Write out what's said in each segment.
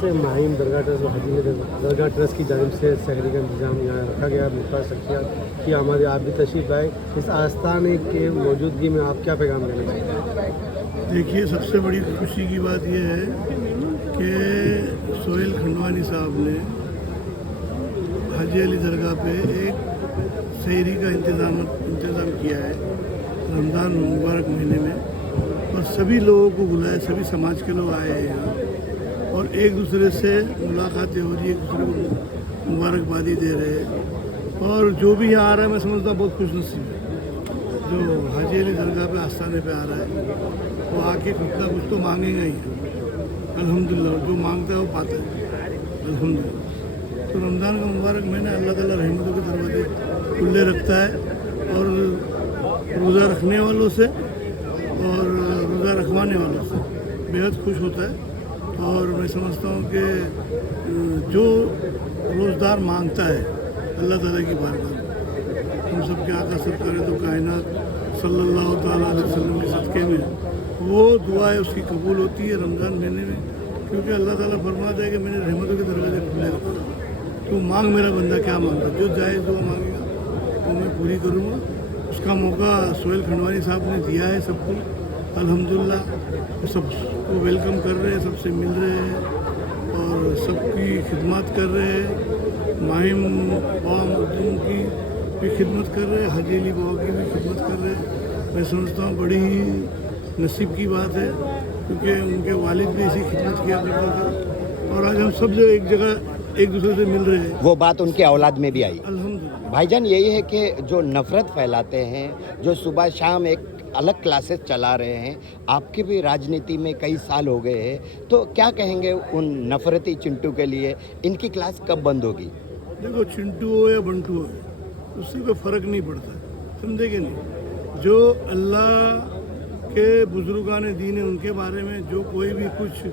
سے ماہیم درگاہ ٹرسٹ و حجی درگاہ ٹرسٹ کی جانب سے سحری کا انتظام یہاں رکھا گیا. مختار شخصیات کی آمد آپ بھی تشریف لائے. اس آستانے کے موجودگی میں آپ کیا پیغام دینا چاہتے ہیں؟ دیکھیے، سب سے بڑی خوشی کی بات یہ ہے کہ سہیل کھنڈوانی صاحب نے حاجی علی درگاہ پہ ایک سحری کا انتظام کیا ہے رمضان مبارک مہینے میں، اور سبھی لوگوں کو بلایا، سبھی سماج کے لوگ آئے ہیں یہاں، اور ایک دوسرے سے ملاقاتیں ہو رہی ہیں، ایک دوسرے کو مبارکبادی دے رہے ہیں. اور جو بھی یہاں آ رہا ہے میں سمجھتا ہوں بہت خوش نصیب ہے جو حاجی علی درگاہ پہ آستانے پہ آ رہا ہے. وہ آ کے کچھ نہ کچھ تو مانگے گا ہی الحمدللہ، جو مانگتا ہے وہ پاتا ہے الحمدللہ. تو رمضان کا مبارک مہینہ اللہ تعالیٰ رحمتوں کے دروازے کھلے رکھتا ہے، اور روزہ رکھنے والوں سے اور روزہ رکھوانے والوں سے بےحد خوش ہوتا ہے. اور میں سمجھتا ہوں کہ جو روزدار مانگتا ہے اللہ تعالیٰ کی بارگاہ میں، ہم سب کے آقا سرکار دو کائنات صلی اللہ تعالیٰ علیہ وسلم کے صدقے میں وہ دعائیں اس کی قبول ہوتی ہے رمضان مہینے میں. کیونکہ اللہ تعالیٰ فرماتا ہے کہ میں نے رحمتوں کے دروازے کھلے رکھا. تو مانگ میرا بندہ کیا مانگا، جو جائز دعا مانگے گا وہ میں پوری کروں گا. اس کا موقع سہیل کھنڈوانی صاحب نے دیا ہے سب کو الحمدللہ. سب کو ویلکم کر رہے ہیں، سب سے مل رہے ہیں اور سب کی خدمات کر رہے ہیں. ماہم بابا مخدوم کی بھی خدمت کر رہے ہیں، حاجی علی بابا کی بھی خدمت کر رہے ہیں. میں سمجھتا ہوں بڑی ہی نصیب کی بات ہے، کیونکہ ان کے والد بھی ایسی خدمت کیا کرتا تھا، اور آج ہم سب جو ایک جگہ ایک دوسرے سے مل رہے ہیں. وہ بات ان کے اولاد میں بھی آئی. الحمدللہ. بھائی جان، یہی ہے کہ جو نفرت پھیلاتے ہیں، جو صبح شام ایک الگ کلاسز چلا رہے ہیں، آپ کی بھی راجنیتی میں کئی سال ہو گئے ہیں، تو کیا کہیں گے ان نفرتی چنٹو کے لیے؟ ان کی کلاس کب بند ہوگی؟ دیکھو، چنٹو ہو یا بنٹو ہو، اس سے کوئی فرق نہیں پڑتا، سمجھے کہ نہیں. جو اللہ کے بزرگان دین ہیں ان کے بارے میں جو کوئی بھی کچھ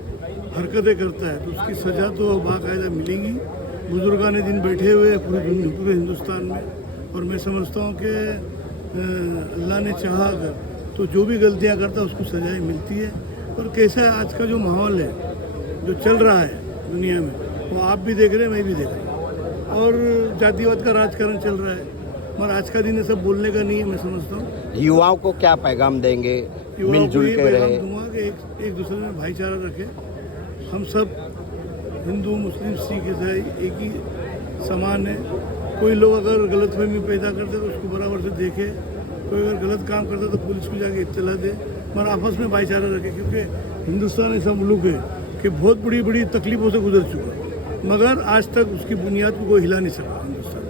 حرکتیں کرتا ہے تو اس کی سزا تو باقاعدہ ملے گی. بزرگان دین بیٹھے ہوئے پورے ہندوستان میں، اور میں سمجھتا ہوں کہ اللہ نے چاہا اگر تو جو بھی غلطیاں کرتا ہے اس کو سزائیں ملتی ہے. اور کیسا ہے آج کا جو ماحول ہے جو چل رہا ہے دنیا میں، وہ آپ بھی دیکھ رہے ہیں، میں بھی دیکھ رہا ہوں، اور جاتی واد کا راج کرن چل رہا ہے. مگر آج کا دن یہ سب بولنے کا نہیں ہے. میں سمجھتا ہوں یواؤں کو کیا پیغام دیں گے؟ مل جل کے رہے. دوں گا کہ ایک دوسرے میں بھائی چارہ رکھے. ہم سب ہندو مسلم سکھ عیسائی ایک ہی سامان ہے. کوئی لوگ اگر غلط فہمی پیدا کرتے تو اس کو برابر سے دیکھے. کوئی اگر غلط کام کرتا تو پولیس کو جا کے اطلاع دے، مگر آپس میں بھائی چارہ رکھے. کیونکہ ہندوستان ایسا ملک ہے کہ بہت بڑی بڑی تکلیفوں سے گزر چکا، مگر آج تک اس کی بنیاد کو کوئی ہلا نہیں سکا ہندوستان.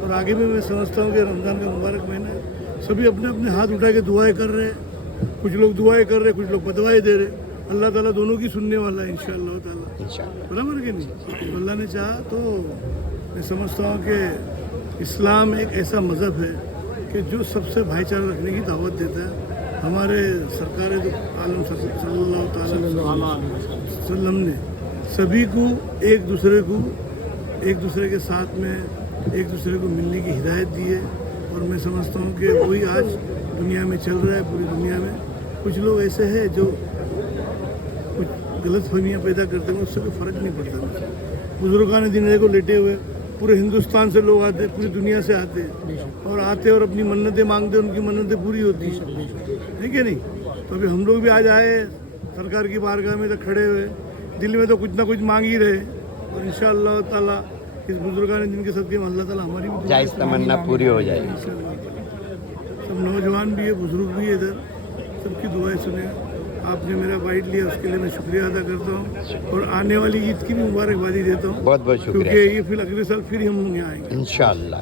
اور آگے بھی میں سمجھتا ہوں کہ رمضان کا مبارک مہینہ ہے، سبھی اپنے اپنے ہاتھ اٹھا کے دعائیں کر رہے ہیں. کچھ لوگ دعائیں کر رہے ہیں، کچھ لوگ بدوائیں دے رہے. اللہ تعالیٰ دونوں کی سننے والا ہے انشاءاللہ تعالیٰ، برابر کہ نہیں. اللہ نے چاہا تو میں سمجھتا ہوں کہ اسلام ایک ایسا مذہب ہے کہ جو سب سے بھائی چارہ رکھنے کی دعوت دیتا ہے. ہمارے سرکار دو عالم صلی اللہ تعالیٰ علیہ وسلم نے سبھی کو ایک دوسرے کے ساتھ میں ایک دوسرے کو ملنے کی ہدایت دی ہے. اور میں سمجھتا ہوں کہ وہی آج دنیا میں چل رہا ہے. پوری دنیا میں کچھ لوگ ایسے ہیں جو کچھ غلط فہمیاں پیدا کرتے ہیں، اس سے کوئی فرق نہیں پڑتا. بزرگان دین کو لیٹے ہوئے پورے ہندوستان سے لوگ آتے ہیں، پوری دنیا سے آتے ہیں، اور آتے اور اپنی منتیں مانگتے ہیں، ان کی منتیں پوری ہوتی ہیں، ٹھیک ہے نہیں. تو ابھی ہم لوگ بھی آج آئے سرکار کی بارگاہ میں تو کھڑے ہوئے، دل میں تو کچھ نہ کچھ مانگ ہی رہے. اور انشاءاللہ تعالیٰ اس بزرگان دین کے صدقے میں اللہ تعالیٰ ہماری بھی جائز تمنا پوری ہو جائے گی. سب نوجوان بھی ہے، بزرگ بھی ہے، ادھر سب کی دعائیں سنیں. آپ نے میرا بائٹ لیا اس کے لیے میں شکریہ ادا کرتا ہوں، اور آنے والی عید کی بھی مبارکبادی دیتا ہوں. بہت بہت شکریہ. کیونکہ یہ پھر اگلے سال پھر ہم یہاں آئیں گے انشاءاللہ.